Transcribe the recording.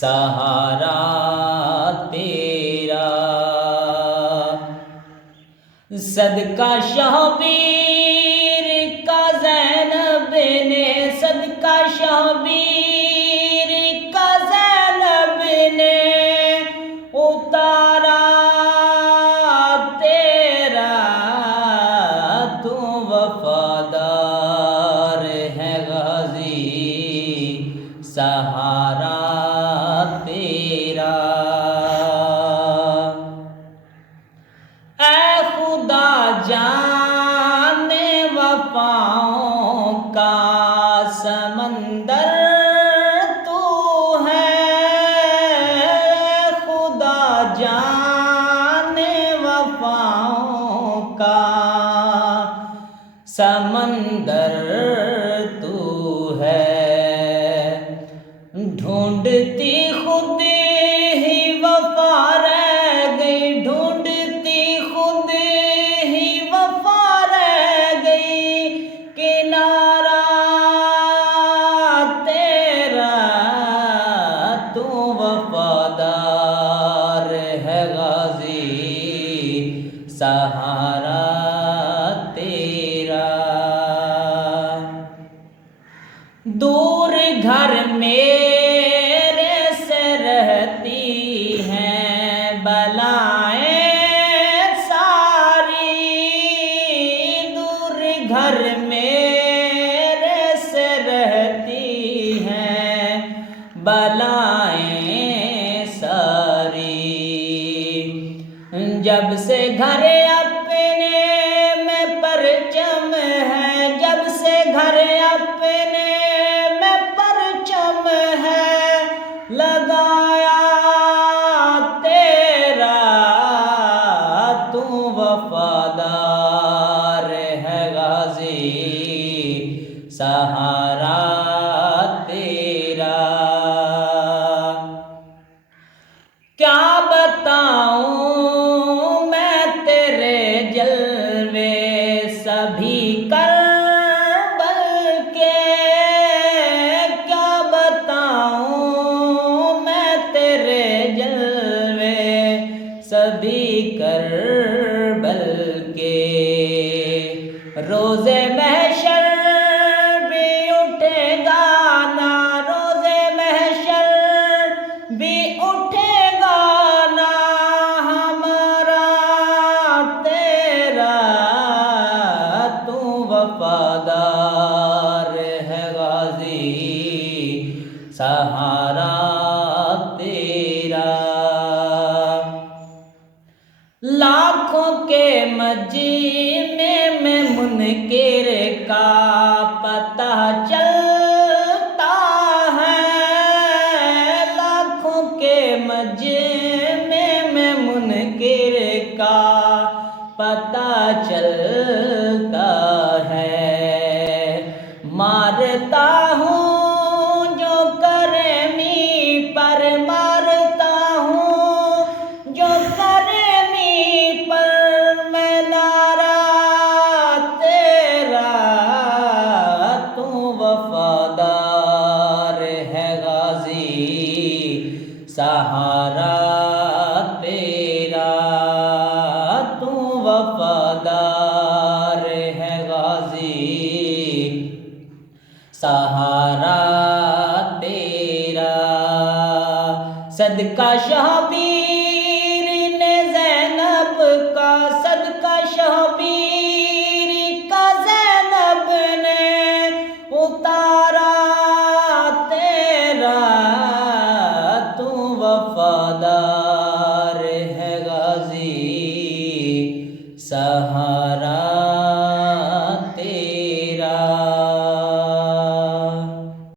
सहारा तेरा। सदका शहबीर का ज़ैनब ने, सदका शहबीर का ज़ैनब ने उतारा तेरा। तू वफादार है गाज़ी, सहारा तेरा। ऐ खुदा जाने वफाओं का समंदर तू है। खुदा जाने वफाओं का समंदर तू है। ढूंढती खुद ही वफा रह गई, ढूंढती खुद ही वफा रह गई। किनारा तेरा, तू वफादार है गाज़ी, सहारा तेरा। दूर घर मेरे से रहती हैं बलाएं सारी। दूर घर मेरे से रहती हैं बलाएं सारी। जब से घर अपने में परचम है, जब से घर अपने में परचम है लगाया तेरा। तू वफादार है गाज़ी, सहारा तेरा। क्या बताऊं मैं तेरे जलवे सभी करबल के। क्या बताऊं मैं तेरे जलवे सभी करबल के। रोज़े महशर भी उठेगा ना, रोज़े महशर भी उठेगा ना हमारा तेरा। तू वफादार है गाज़ी, सहारा तेरा। लाखों के मजमे में मुनकिर का पता चलता है। लाखों के मजमे में मुनकिर का पता चलता है। मारता हूँ जो करमी पर, मारता हूँ जो करमी पर मैं नारा तेरा। तू वफादार है गाज़ी, सहारा तेरा। तू वफादार है गाज़ी, सहारा तेरा। सदका शहबीर ने ज़ैनब का, सदका शहबीर का ज़ैनब ने उतारा तेरा। तू वफादार है गाज़ी, सहारा